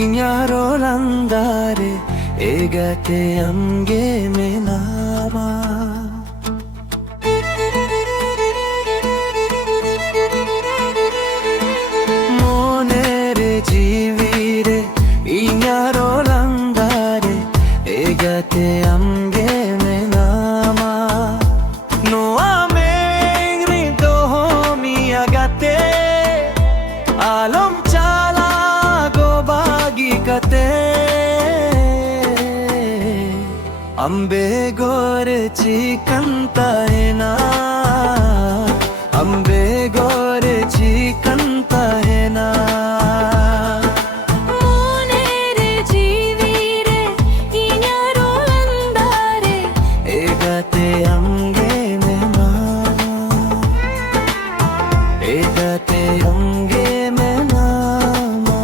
Ignarolandare egate amge menama Monere jivire Ignarolandare egate amge menama No amengri dohomi agate Alom chala go bagi kate Ambe gore chikanta hai na Ambe gore chikanta hai na Monere jivire Ignarolandare egate amge menama egate amge menama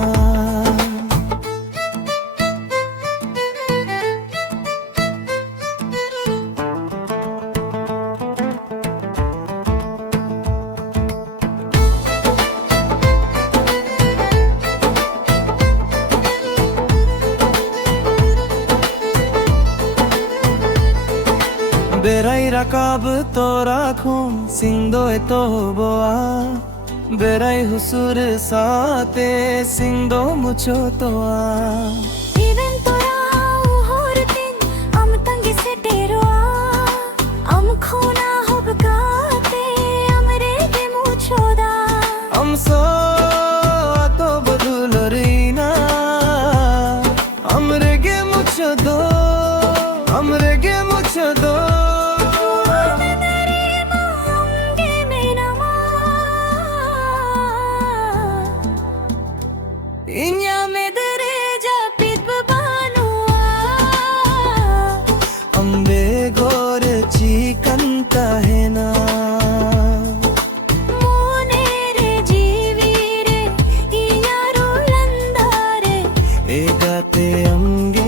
Berai rakab to rakhun singdoe to boa Berai husur saate singdo mucho toa Even tora uhortin am tangi se teroa am khona hobkate amre ge muchoda Am so ato badulorina Amre ge mucho do Amre ge mucho do Inya medere japit babanua Ambe gore chikanta hai na Monere jivire Ignarolandare egate amge